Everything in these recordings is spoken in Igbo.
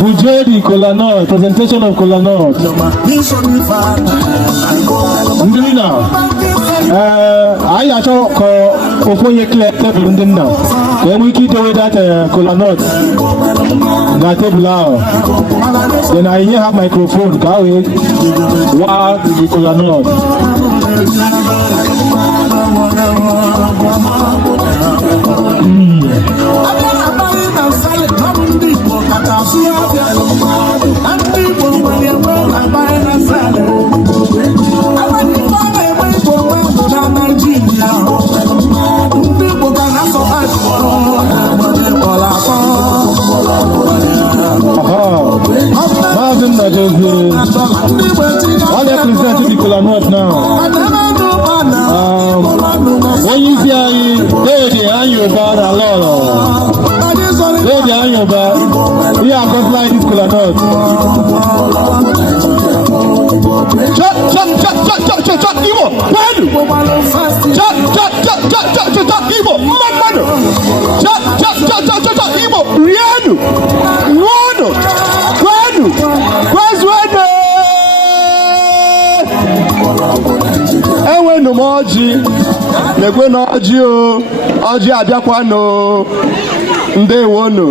Bujeri Kolanot, presentation of Kolanot. Ndina, I actually Ofoye clear table Ndina. Then we keep away that Kolanot. That table. Then I here have microphone. Go ahead. Wow, the Kolanot. All they present to the Kolanot now. When you see they hang you about a lot. They hang you about. We are just like this Kolanot. Shut, Igbo, KWENU. Shut, Igbo, Mano. Shut, Igbo, Rianu. Wano, KWENU. Enwenu m ọjị na-ekwe na ọjị abịakwanụ. Ndewonu.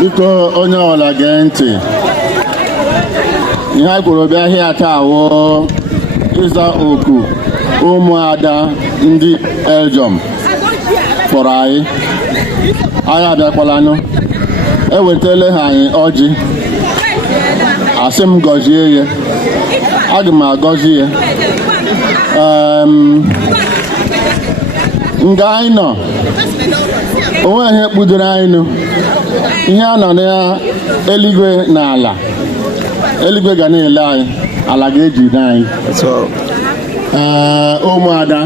Biko onye ọla gee ntị ihe a kwuru bịa ahịa taa wụ ịza oku ụmụada ndị Belgium kpọrọ anyị abịakwalanụ ewetele ha anyị ọjị asị m gọzie ya aga m agọzi ya nga anyị nọ onwe ihe kpudoro anyị nụ ihe a nọ na eluigwe na ala eluigwe ga na-ele anyị ala ga-ejide anyị ụmụada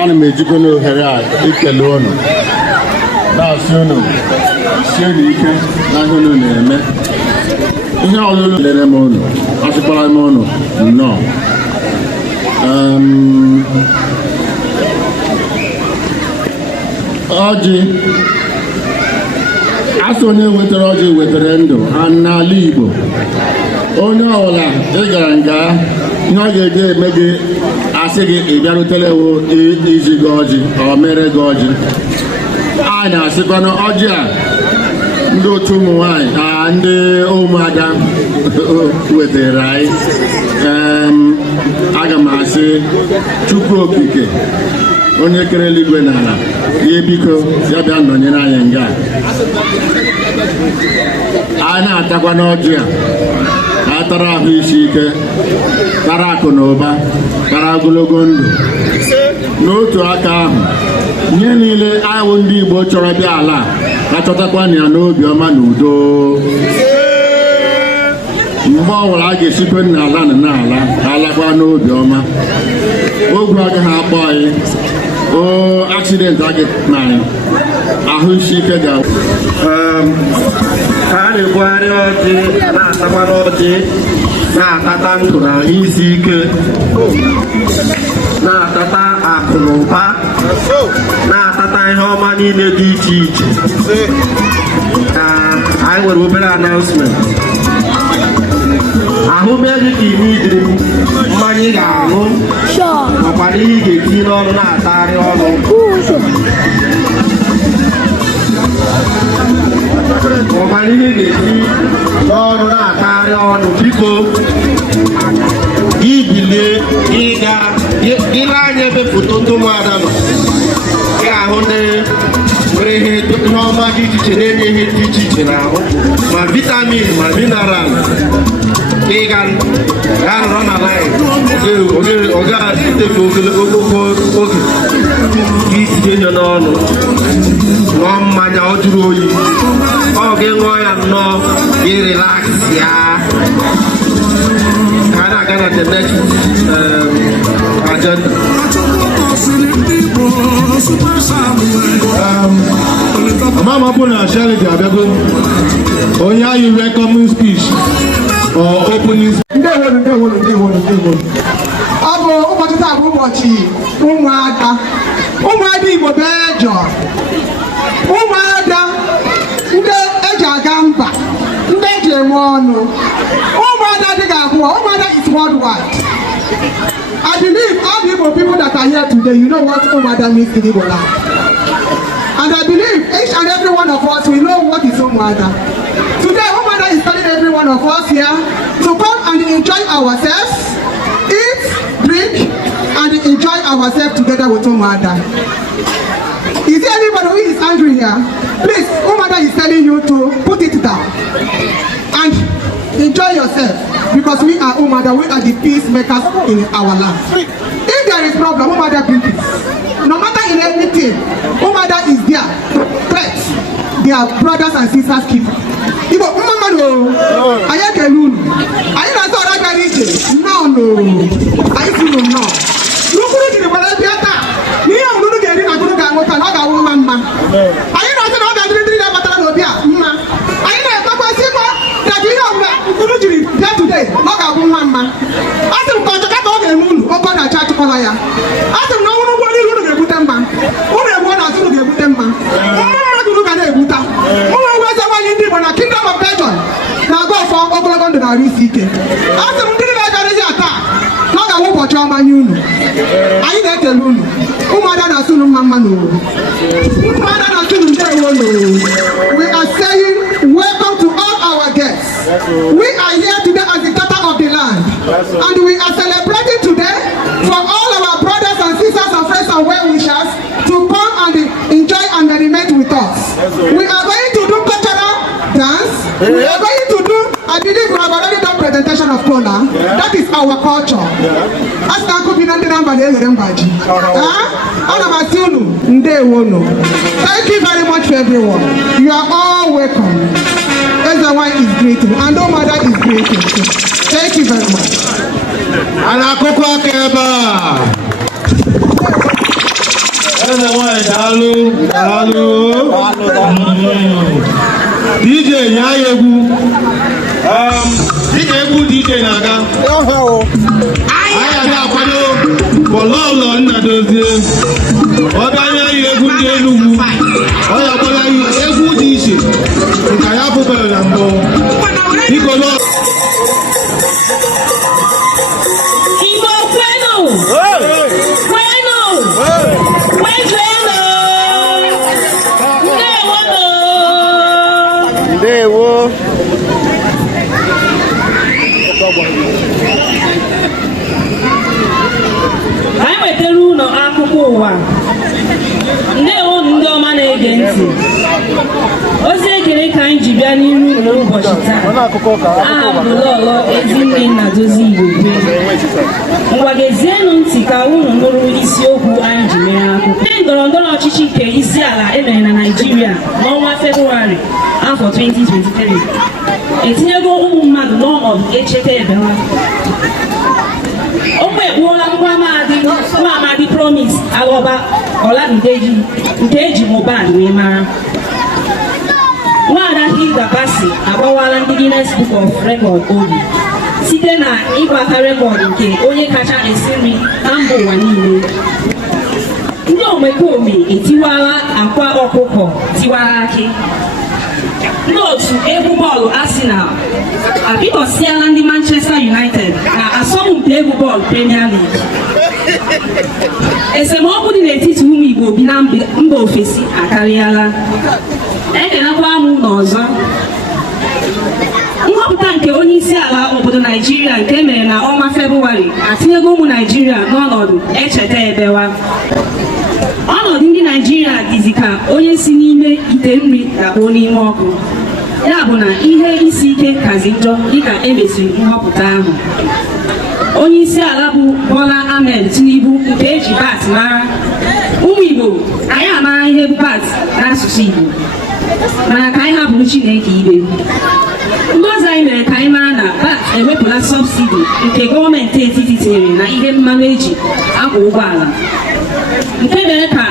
ana m ejikwa n'ohere a ikele unu na-asị unu sie n'ike na ihe unu na-eme ihe ọlụlụ lere m unu asịkwara m unu nnọọ ọjị asị onye wetara ọjị wetara ndụ n'ala Igbo onye ọbụla ị gara nga ihe ọ ga-eje eme gị asị gị ị bịarutelewo iji gị ọjị ọ mere gị ọjị a na-asịkwana ọjị a ndị otu ụmụ nwanyị ndị ụmụada wetara anyị aga m asị Chukwu okike onye kere eluigwe n'ala ihe biko ya bịa nọnyere anyị nga a na-atakwa n'ọjị a tara ahụ isi ike tara akụ na ụba tara ogologo ndụ n'otu aka ahụ ihe niile ahụ ndị Igbo chọrọ bịa ala ka chọtakwa ya n'obi ọma na udo mgbe ọbụla a ga-esikwe n'ala na n'ala alakwa n'obi ọma ogwe agaghị akpọ anyị accident agaghị na anyị ahụ isi ike ga ka a na-ebugharị ọjị na-atakwara ọjị na-atata ndụ na isi ike na-atata akụ na ụba na-atata ihe ọma niile dị iche iche. Ka anyị nwere obere announcement. Ahụbeghị ka ime ijiri mmanya ị ga-aṅụ makwana ihe ị ga-etinye n'ọnụ na-atagharị ọnụ. Makwana ihe ị ga-etinye n'ọnụ na-atagharị ọnụ. Biko ibilie ịga ile anya ebe foto ndị ụmụada nọ, ị ga-ahụ ndị nwere ihe ọma dị iche iche na-enye ihe dị iche iche n'ahụ ma vitamin ma mineral. Ị ga-anọrọ na laịn ọ ga-etefe ogologo oge itinye ihe n'ọnụ, ṅụọ mmanya ọ jụrụ oyi, ọ ga-ṅụọ ya nnọọ gị relax ya. Ka a na-aga na the next agenda. Mama Puna Charity Abego, onye are you welcoming speech or opening speech? Ọ bụ ụbọchị taa bụ ụbọchị ụmụada Igbo bejo, ụmụada ndị eji aga mba, ndị eji enwe ọnụ, ụmụada dịghị abụọ, ụmụada is worldwide. I believe all the Igbo people that are here today, you know what Umuada means in Igbo land. And I believe each and every one of us, we know what is Umuada. Today, Umuada is telling every one of us here to come and enjoy ourselves, eat, drink, and enjoy ourselves together with Umuada. Is there anybody who is angry here? Please, Umuada is telling you to put it down and enjoy yourself, because we are Umuada, we are the peacemakers in our land. If there is problem, Umuada bring it. No matter in anything, Umuada is there. Threats, they are brothers and sisters keeper. Igbo, no. I am Kelun. I am not Ragarije. No. I see no. Look at the Valabiata. Me, I'm going to get in a good guy with another woman. I am not going to do that. I know that you have there today. Look at woman. I said, God, I got the moon. Oh, God, I tried to call her. I said, no one will get with them, man. Only one has to get with them, man. Kingdom of Belgium. Now go for Oklahoma to Narisike. After we did that, not a whoop of German Union. I get a room. Umuada Nasunum Mamano. Umuada Nasunum Dewono. We are saying welcome to all our guests. We are here today as the daughter of the land. And we are celebrating today for all our brothers and sisters and friends and well-wishers to come and enjoy and merriment with us. We are going to do cultural dance. We are going to do, I believe we have already done presentation of Kola. That is our culture. As Uncle Binandi Rambade Rembaji. Thank you very much for everyone. You are all welcome. Everyone is grateful and Umuada is grateful. Thank you very much. Anakoko Keba. DJ Nyayegu. DJ Naga. Aya da kwado bololo nna dozie. Oba Nyayegu dị Enugu. Oya bola egwu dị iche. Nka ya bụ bere na mbụ. Biko lo. Igbo kwenu. Ndewo. Anyị wetara ụlọ akụkọ ụwa. Ndewo ndị ọma na-ege ntị. Ozi ekele ka anyị ji bịa n'iru n'ụbọchị taa. Aha bụ Lọlọ Ezinne Nnadozie Igbo KWENU. Ngwa gezienụ ntị ka unu nụrụ isiokwu anyị ji mere akụkọ. Ndị ndọrọ ndọrọ ọchịchị nke isi ala emere na Naịjirịa n'ọnwa Febụwarị afọ 2023 etinyego ụmụ mmadụ n'ọnọdụ echete ebewa. o nwekpuola nwa amadi Promise Alọba Ọladideji nke eji Mohbad wee mara. Umuada Igbo agbawala ndị Guinness Book of Record obi site na ịgbata rekọd nke onye kacha esi nri na mba ụwa niile. Ndị omekome etiwala akwa ọkụkọ tiwara akị. Ndị otu egwu bọọlụ Arsenal apịkọsịala ndị Manchester United na asọmpi egwu bọọlụ Premier League. Esemokwu dị n'etiti ụmụ Igbo bi na mba ofesi akarịala. Ekenekwa m n'ọzọ. Nhọpụta nke onye isi ala obodo Naijiria nke mere na ọnwa Febụwarị atinyego ụmụ Naijiria n'ọnọdụ echeta ebewa. Ọnọdụ ndị Naijiria dịzi ka onye si n'ime ite nri dakpuo n'ime ọkụ. Ya bụ na ihe isi ike kazi njọ dịka emesiri nhọpụta ahụ. Onye isi ala bụ Bola Ahmed Tinubu nke eji bat mara. Ụmụ Igbo, anyị amara ihe bụ bat n'asụsụ Igbo, mana ka anyị hapụrụ Chineke ibe. Ndị ọzọ anyị mere ka anyị mara na bat ewepụla sọbsidi nke gọọmenti etiti tinyere na ihe mmanụ eji akwọ ụgbọala, nke mere ka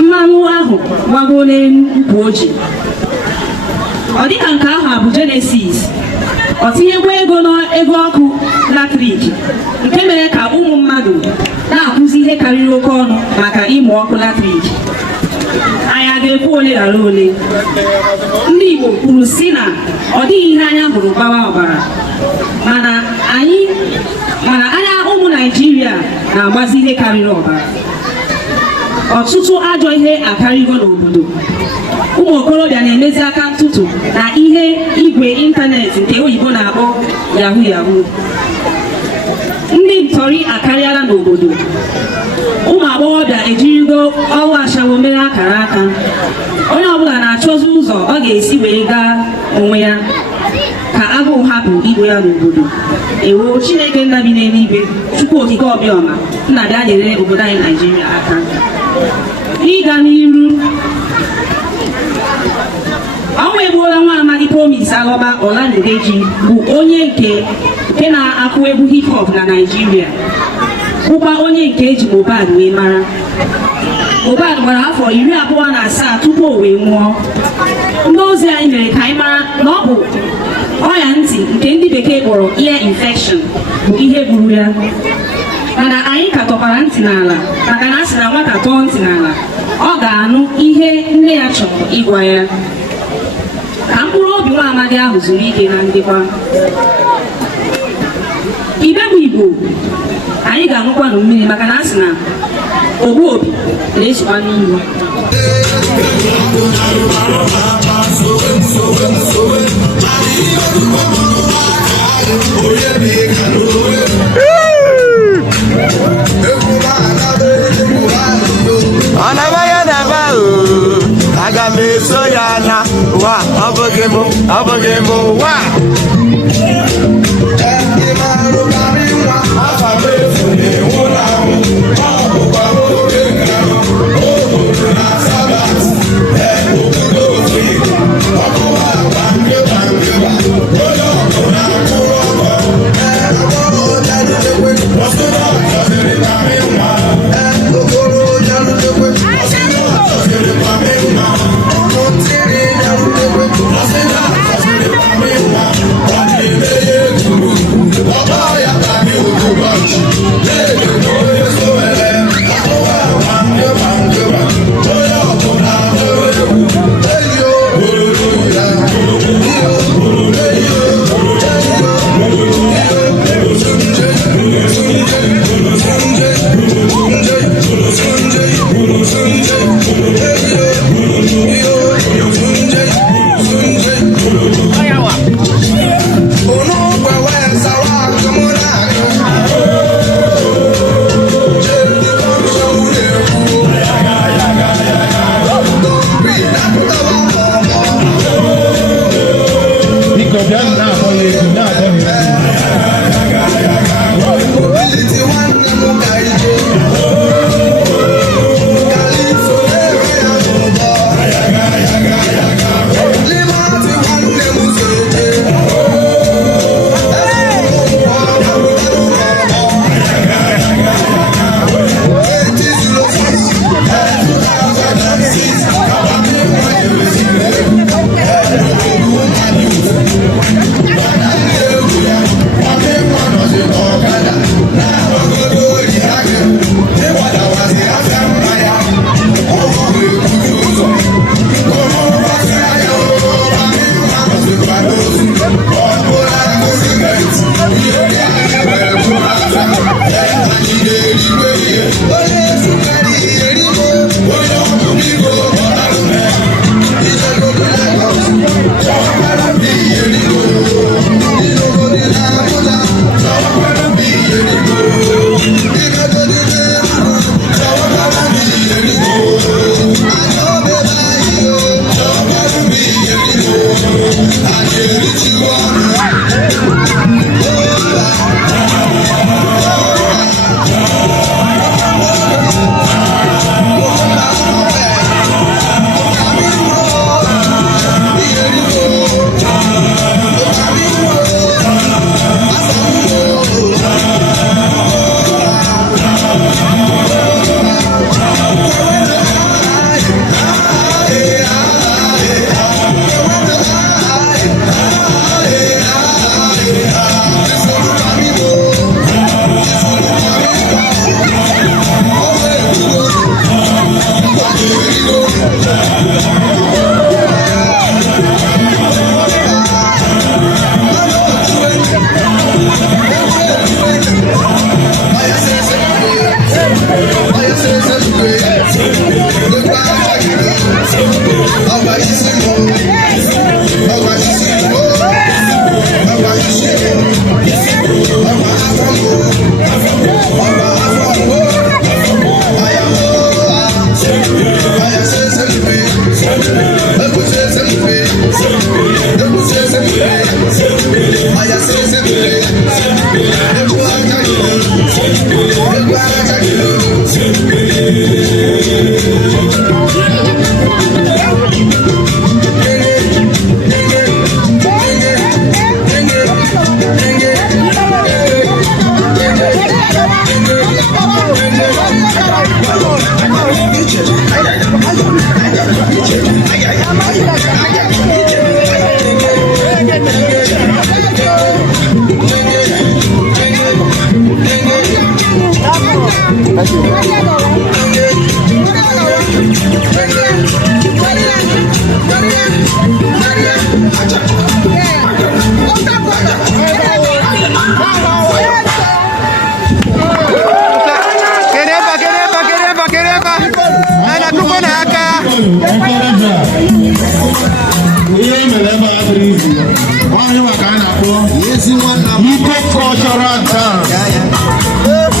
mmanụ ahụ gbago n'elu ukwu ojii. Ọ dịka nke ahụ abụ Genesis, ọ tinyekwa ego n'ego ọkụ latrik, nke mere ka ụmụ mmadụ na-akwụzi ihe karịrị oke ọnụ maka ịmụ ọkụ latrik. Anyị a ga-ekwu ole ghara ole? Ndị Igbo kwuru si na ọ dịghị ihe anya hụrụ gbawa ọbara, mana anya ụmụ Naijiria na-agbazi ihe karịrị ọbara. Ọtụtụ ajọ ihe akarịgo n'obodo. Ụmụ okorobịa na-emezi aka ntụtụ na ihe igwe ịntanetị nke oyibo na-akpọ yahoo yahoo. Ndị ntọrị akarịala n'obodo. Ụmụ agbọghọbịa ejirigo ọrụ ashawo mere akara aka. Onye ọbụla na-achọzi ụzọ ọ ga-esi wee gaa onwe ya ka agụụ hapụ igwe ya n'obodo. Ewo Chineke nna bi n'eluigwe, Chukwu okike ọbịọma, nna bịa nyere obodo anyị Naijiria aka. Ịga n'iru, ọnwa egbuola nwa amadi Promise Alọba Ọladideji bụ onye nke na-akụ egwu hip hop na Naijiria, bụkwa onye nke eji Mohbad wee mara. Mohbad gbara afọ 27 tupu o wee nwụọ. Ndị ozi anyị mere ka anyị mara na ọ bụ ọrịa ntị nke ndị bekee kpọrọ ear infection bụ ihe gburu ya. Mana anyị katọkwara ntị n'ala maka na a sị na nwata tọọ ntị n'ala ọ ga-anụ ihe nne ya chọrọ ịgwa ya. Ka mkpụrụ obi nwa amadi ahụ zuru ike na ndịkwa. Ibe bụ Igbo, anyị ga-aṅụkwanụ mmiri maka na a sị na ogbu obi na-esokwa n'ihu. Aga m eso ya na wa abụghị m wa.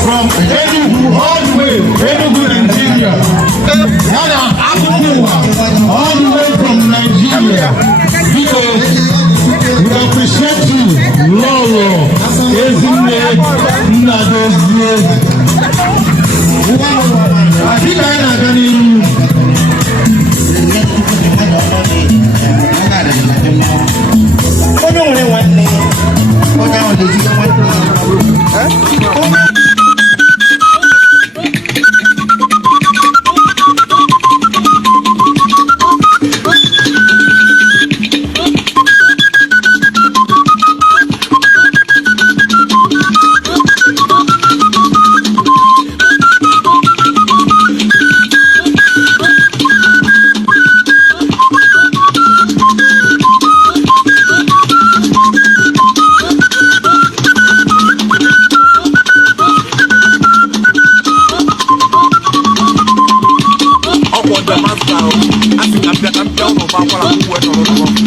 From Enugu all the way, Enugu Nigeria, all the way from Nigeria. We appreciate you, Lolo, Ezine, Nadozie. I think I can hear I'm down on my